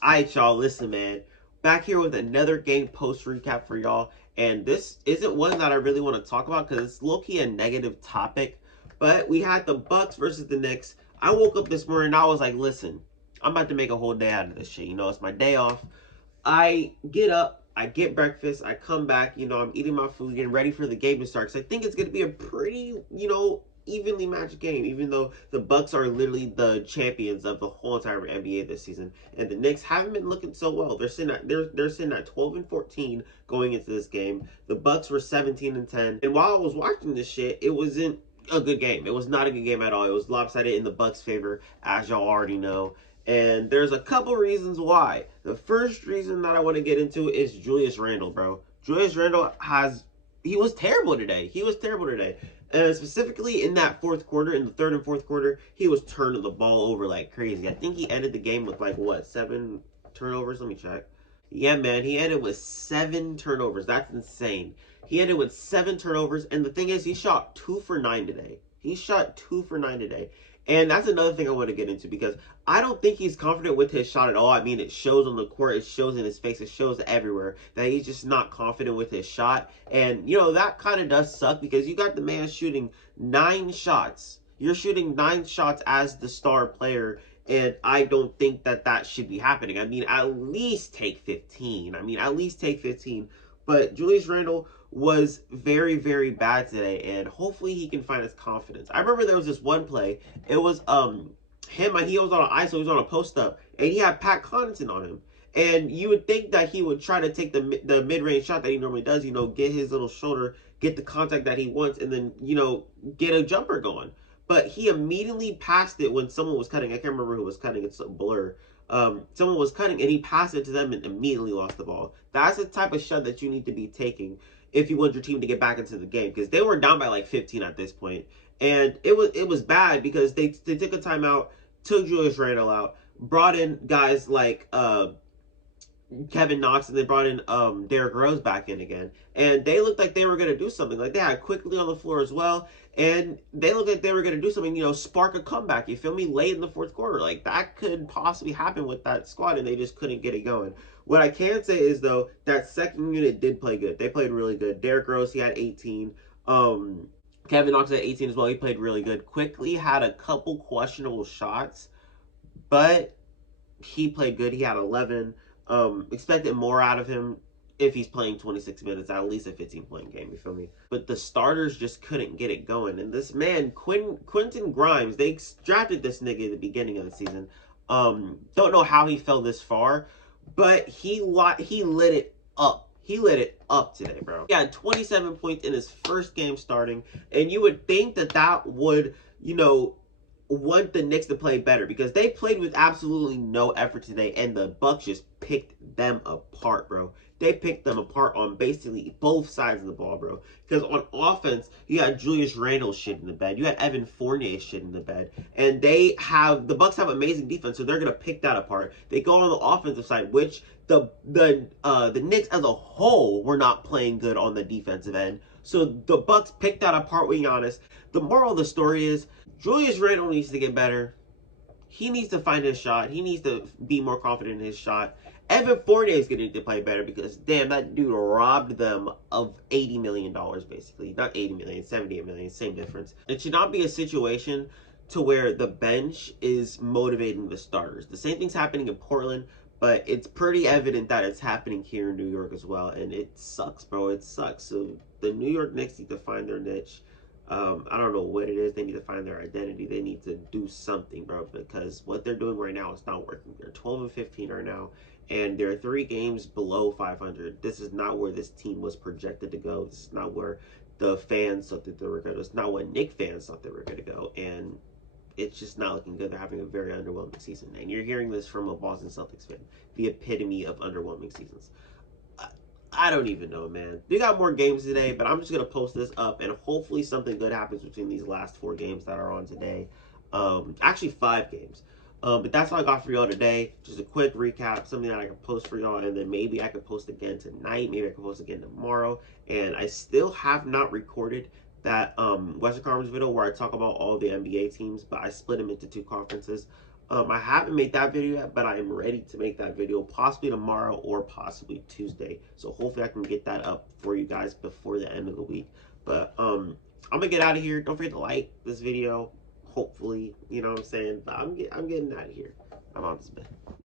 Alright, y'all, listen, man. Back here with another game post recap for y'all. And this isn't one that I really want to talk about because it's low-key a negative topic. But we had the Bucks versus the Knicks. I woke up this morning and I was like, listen, I'm about to make a whole day out of this shit. You know, it's my day off. I get up, I get breakfast, I come back, I'm eating my food, getting ready for the game to start. Because I think it's going to be a pretty, evenly matched game, even though the Bucks are literally the champions of the whole entire NBA this season, and the Knicks haven't been looking so well. They're sitting at 12-14 going into this game. The Bucks were 17-10, and while I was watching this shit, it wasn't a good game. It was not a good game at all. It was lopsided in the Bucks' favor, as y'all already know. And there's a couple reasons why. The first reason that I want to get into is Julius Randle, bro. Julius Randle he was terrible today. He was terrible today. And specifically in that fourth quarter, in the third and fourth quarter, he was turning the ball over like crazy. I think he ended the game with like, what, 7 turnovers? Let me check. Yeah, man, he ended with 7 turnovers. That's insane. He ended with 7 turnovers. And the thing is, he shot 2 for 9 today. He shot 2 for 9 today. And that's another thing I want to get into because I don't think he's confident with his shot at all. I mean, it shows on the court, it shows in his face, it shows everywhere that he's just not confident with his shot. And, that kind of does suck because you got the man shooting 9 shots. You're shooting 9 shots as the star player, and I don't think that that should be happening. I mean, at least take 15. But Julius Randle was very, very bad today, and hopefully he can find his confidence. I remember there was this one play. It was him, he was on an ISO, he was on a post up, and he had Pat Connaughton on him. And you would think that he would try to take the mid-range shot that he normally does, get his little shoulder, get the contact that he wants, and then, get a jumper going. But he immediately passed it when someone was cutting. I can't remember who was cutting. It's a blur. Someone was cutting, and he passed it to them and immediately lost the ball. That's the type of shot that you need to be taking if you want your team to get back into the game, because they were down by like 15 at this point. And it was bad because they took a timeout, took Julius Randle out, brought in guys like Kevin Knox, and they brought in Derrick Rose back in again. And they looked like they were going to do something. Like, they had quickly on the floor as well. And they looked like they were going to do something, spark a comeback, you feel me, late in the fourth quarter. Like, that could possibly happen with that squad, and they just couldn't get it going. What I can say is, though, that second unit did play good. They played really good. Derrick Rose, he had 18. Kevin Knox had 18 as well. He played really good. Quickly had a couple questionable shots, but he played good. He had 11. Expected more out of him if he's playing 26 minutes, at least a 15-point game, you feel me? But the starters just couldn't get it going. And this man, Quentin Grimes, they drafted this nigga at the beginning of the season. Don't know how he fell this far, but he lit it up. He lit it up today, bro. He had 27 points in his first game starting, and you would think that that would, want the Knicks to play better because they played with absolutely no effort today, and the Bucks just picked them apart, bro. They picked them apart on basically both sides of the ball, bro. Because on offense, you had Julius Randle shit in the bed. You had Evan Fournier shit in the bed. And the Bucks have amazing defense, so they're gonna pick that apart. They go on the offensive side, which the Knicks as a whole were not playing good on the defensive end. So the Bucks picked that apart with Giannis. The moral of the story is Julius Randle needs to get better. He needs to find his shot. He needs to be more confident in his shot. Evan Fournier is going to need to play better because, damn, that dude robbed them of $80 million, basically. Not 80 million, 78 million, same difference. It should not be a situation to where the bench is motivating the starters. The same thing's happening in Portland, but it's pretty evident that it's happening here in New York as well, and it sucks, bro. It sucks. So the New York Knicks need to find their niche. I don't know what it is. They need to find their identity. They need to do something, bro, because what they're doing right now is not working. They're 12-15 right now, and they're 3 games below 500. This is not where this team was projected to go. This is not where the fans thought that they were going to go. It's not what Knicks fans thought they were going to go, and it's just not looking good. They're having a very underwhelming season, and you're hearing this from a Boston Celtics fan, the epitome of underwhelming seasons. I don't even know, man. We got more games today, but I'm just going to post this up, and hopefully something good happens between these last 4 games that are on today. Actually, 5 games. But that's all I got for y'all today. Just a quick recap, something that I can post for y'all, and then maybe I can post again tonight. Maybe I can post again tomorrow. And I still have not recorded that Western Conference video where I talk about all the NBA teams, but I split them into 2 conferences. I haven't made that video yet, but I am ready to make that video possibly tomorrow or possibly Tuesday. So hopefully I can get that up for you guys before the end of the week. But I'm gonna get out of here. Don't forget to like this video. Hopefully, you know what I'm saying. But I'm getting out of here. I'm on this bed.